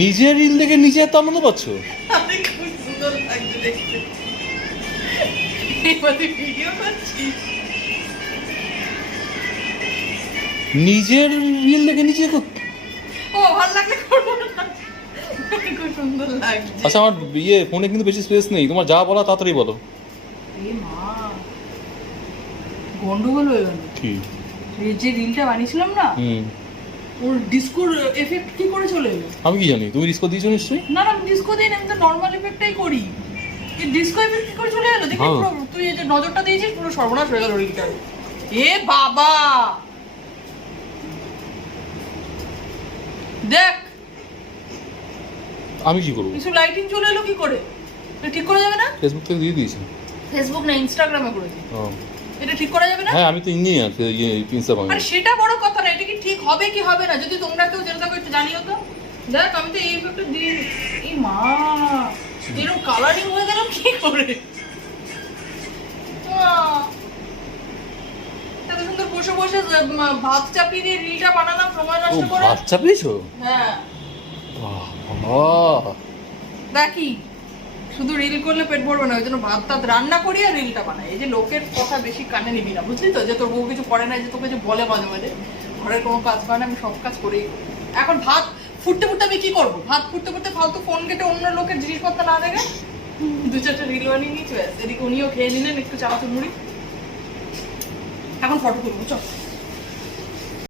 নিজের রিল দেখে নিজে এত আনন্দ পাচ্ছ? আরে খুব সুন্দর লাগছে দেখতে। এবারে ভিডিও করছিস? নিজের রিল দেখে নিজে ও ভালো লাগলে করবো না? খুব সুন্দর লাগছে। আচ্ছা, আমার ফোনে কিন্তু বেশি স্পেস নেই, তোমার যা বলা তাড়াতাড়ি বলো। এ মা, গন্ডগোল হয়ে গেল। কি? এই যে রিলটা বানিয়েছিলাম না, ওর ডিসকোর এফেক্ট কি করে চলে এলো? আমি কি জানি, তুমি রিস্ক দিয়েছো নিশ্চয়ই। না না, আমি ডিসকো দিই না, আমি তো নর্মাল এফেক্টটাই করি। এই ডিসকো এফেক্ট কি করে চলে এলো? দেখি হ্যাঁ। পুরো তুই এই যে নজরটা দিয়েছিস, পুরো সর্বনাশ হয়ে গেল রিলটা। এ বাবা, দেখ আমি কি করবো? কিছু লাইটিং চলে এলো কি করে? এটা ঠিক করা যাবে না? ফেসবুক থেকে দিয়ে দিয়েছি। ফেসবুক না, ইনস্টাগ্রামে করেছি। ও এটা ঠিক করা যাবে না? হ্যাঁ, আমি তো ইঞ্জিনিয়ার ইনস্টাগ্রামে। আরে সেটা বড় কথা না, এটা কি ঠিক হবে কি হবে না, যদি তোমরা কেউ জেনে থাকো একটু জানিও তো। দেখ আমি তো এই এফেক্টটা দিয়ে, এই মা এরকম কালারিং হয়ে গেল কি করে? এত সুন্দর বসে বসে ভাত চাপিয়ে দিয়ে রিলটা বানালাম, সময় ও নষ্ট করে। ভাত চাপিয়েছো? হ্যাঁ বাহ, দেখি, শুধু রিল করলে পেট ভরবে না, ওই জন্য ভাত টাত রান্না করি আর রিলটা বানাই। এই যে লোকের কথা বেশি কানে নিবি না, বুঝলি তো? যে তোর বউ কিছু করে না, যে তোকে যে বলে মাঝে মাঝে ঘরের কোনো কাজ করে না, আমি সব কাজ করেই করি। এখন ভাত ফুটতে ফুটতে আমি কি করবো? ভাত ফুটতে ফুটতে ফালতু ফোন কেটে অন্য লোকের জিনিসপত্র না দেখে দু চারটা রিল বানিয়ে নিয়েছি, ব্যাস। এদিকে উনিও খেয়ে নিলেন একটু চানাচুর মুড়ি। এখন ফটো তুলবো, চল।